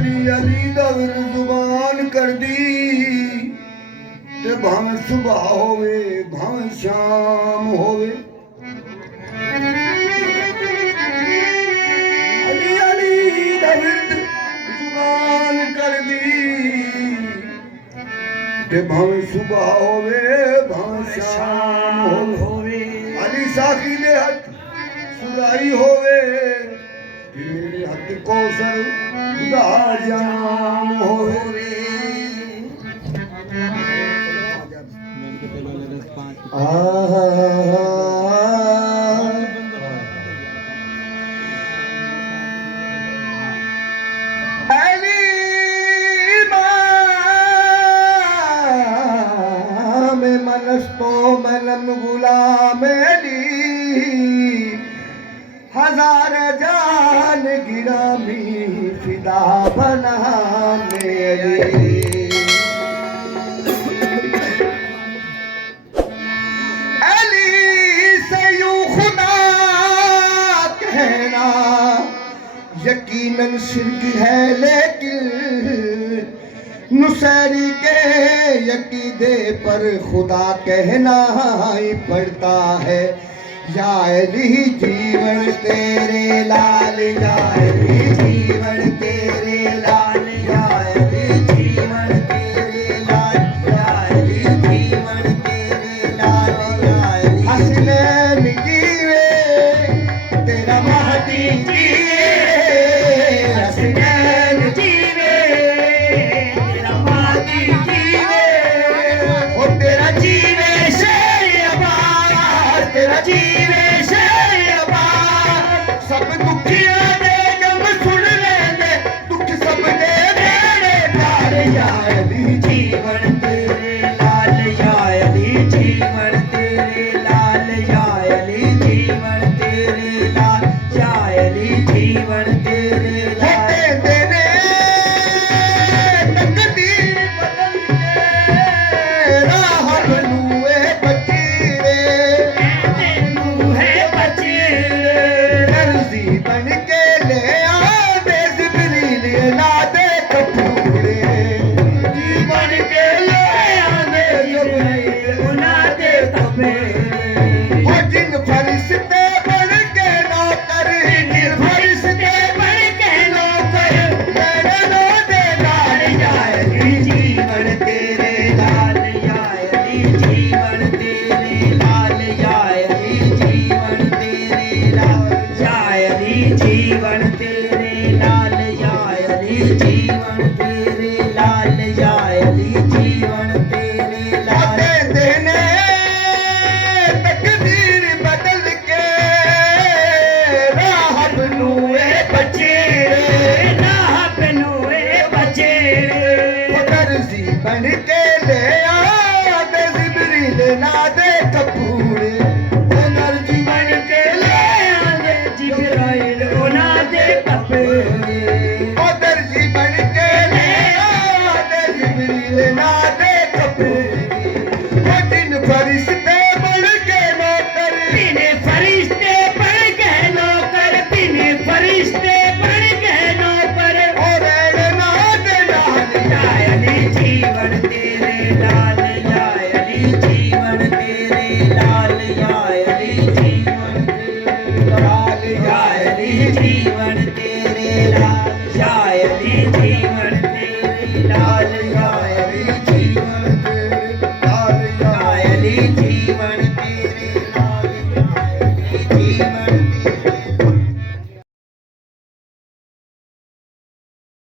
अली अली दा जुबान कर दी ते भावें सुबह होवे भावें शाम होवे अली अली दा जुबान कर दी ते भावें सुबह होवे भावें शाम होवे अली साखी दे हथ सुराई होवे मेरे हथ कौसर दा जाम होवे मनस्तो मनम गुलाम अली हजार जान गिरामी फिदा बना मेरे अली से यूं खुदा कहना यकीनन शिरक है लेकिन नुसैरी के यकीदे पर खुदा कहना ही पड़ता है या अली जीवन तेरे लाल या अली जीवन तेरे लाल या अली जीवन तेरे लाल या अली जीवन तेरे लाल या अली हसनैन जीवे तेरा महदी जीवे हसनैन जीवे तेरा महदी जीवे ओ तेरा जीवे शेर अब्बास तेरा जीवे सब दुखिया दे गम सुन लेंगे दुख सब दे मेरे प्यार या अली जीवन तेरे लाल या अली जीवन तेरे लाल या अली जीवन तेरे लाल या अली जीवन तेरे लाल देने तकदीर बदल के राह बनूए बचीरे बन के ले आदे जिब्रील ला दे कपूरे बन के ले आदे जिब्रील ला दे कपूरे हो जिन फरिश्ते बन के नौकर जिन फरिश्ते बन के नौकर मेरे लो दे लाल या अली जीवन तेरे लाल या अली जीवन तेरे लाल या अली जीवन तेरे लाल या अली जीवन तेरे लाल या अली जीवन तेरे लाल या अली जीवन तेरे लाल देने तकदीर बदल के राह बनूए बचेरे राह बनूए बचेरे दर्जी बन के ले आदे जिब्रील ला दे कपूरे दर्जी बन के ले आदे जिब्राइल ला दे कपूरे ओ दर्जी बन के ले आदे जिब्रील ला दे कपूरे ओ जिन फरिश्ते बन के नौकर बिने फरिश्ते बन के नौकर बिने फरिश्ते बन के नौकर ओ रहना दे लाल या अली जीवन तेरे लाल या अली जीवन तेरे लाल या अली जीवन तेरे लाल या अली जीवन तेरे लाल या अली जीवन तेरे लाल या